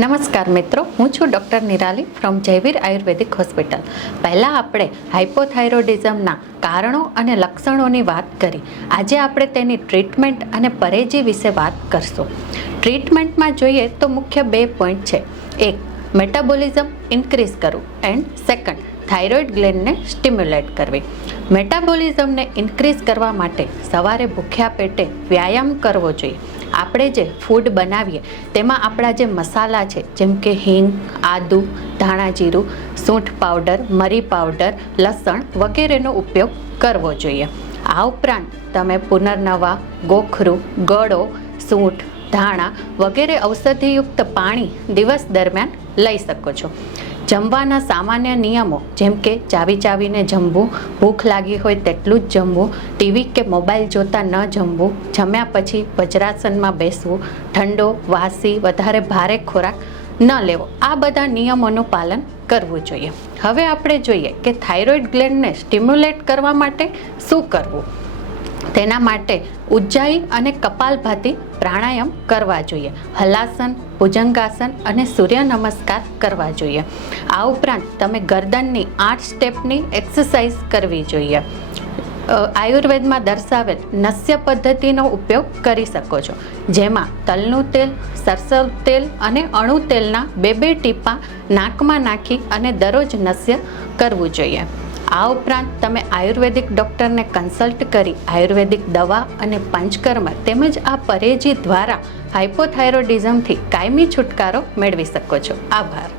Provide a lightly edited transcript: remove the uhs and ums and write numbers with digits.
નમસ્કાર મિત્રો, હું છું doctor Nirali from Jayveer Ayurvedic hospital. પહેલાં આપણે હાઇપોથાઇરોઇડિઝમના કારણો અને લક્ષણોની વાત કરી. આજે આપણે તેની ટ્રીટમેન્ટ અને પરેજી વિશે વાત કરશું. ટ્રીટમેન્ટમાં જોઈએ તો મુખ્ય 2 પોઈન્ટ છે. એક, મેટાબોલિઝમ ઇન્ક્રીઝ કરવું એન્ડ સેકન્ડ, થાઇરોઇડ ગ્લેન્ડને સ્ટિમ્યુલેટ કરવી. મેટાબોલિઝમને ઇન્ક્રીઝ કરવા માટે સવારે ભૂખ્યા પેટે વ્યાયામ કરવો જોઈએ. આપણે જે ફૂડ બનાવીએ તેમાં આપણા જે મસાલા છે, જેમ કે હિંગ, આદુ, ધાણા જીરું, સૂંઠ પાવડર, મરી પાવડર, લસણ વગેરેનો ઉપયોગ કરવો જોઈએ. આ ઉપરાંત તમે પુનર્નવા, ગોખરું, ગળો, સૂંઠ, ધાણા વગેરે ઔષધિયુક્ત પાણી દિવસ દરમિયાન લઈ શકો છો. જમવાના સામાન્ય નિયમો, જેમ કે ચાવીને જમવું, ભૂખ લાગી હોય તેટલું જ જમવું, ટીવી કે મોબાઈલ જોતા ન જમવું, જમ્યા પછી વજ્રાસનમાં બેસવું, ઠંડો, વાસી, વધારે ભારે ખોરાક ન લેવો, આ બધા નિયમોનું પાલન કરવું જોઈએ. હવે આપણે જોઈએ કે થાઇરોઇડ ગ્લેન્ડને સ્ટિમ્યુલેટ કરવા માટે શું કરવું. તેના માટે ઉજ્જાઈ અને કપાલભાતિ પ્રાણાયામ કરવા જોઈએ. હલાસન, ભુજંગાસન અને સૂર્ય નમસ્કાર કરવા જોઈએ. આ ઉપરાંત તમે ગરદનની 8 સ્ટેપની એક્સરસાઇઝ કરવી જોઈએ. આયુર્વેદમાં દર્શાવેલ નસ્ય પદ્ધતિનો ઉપયોગ કરી શકો છો, જેમાં તલનું તેલ, સરસવ તેલ અને અણુ તેલના 2 ટીપાં નાકમાં નાખી અને દરરોજ નસ્ય કરવું જોઈએ. આ ઉપરાંત તમે આયુર્વેદિક ડૉક્ટરને કન્સલ્ટ કરી આયુર્વેદિક દવા અને પંચકર્મ તેમજ આ પરેજી દ્વારા હાઇપોથાઇરોઇડિઝમથી કાયમી છુટકારો મેળવી શકો છો. આભાર.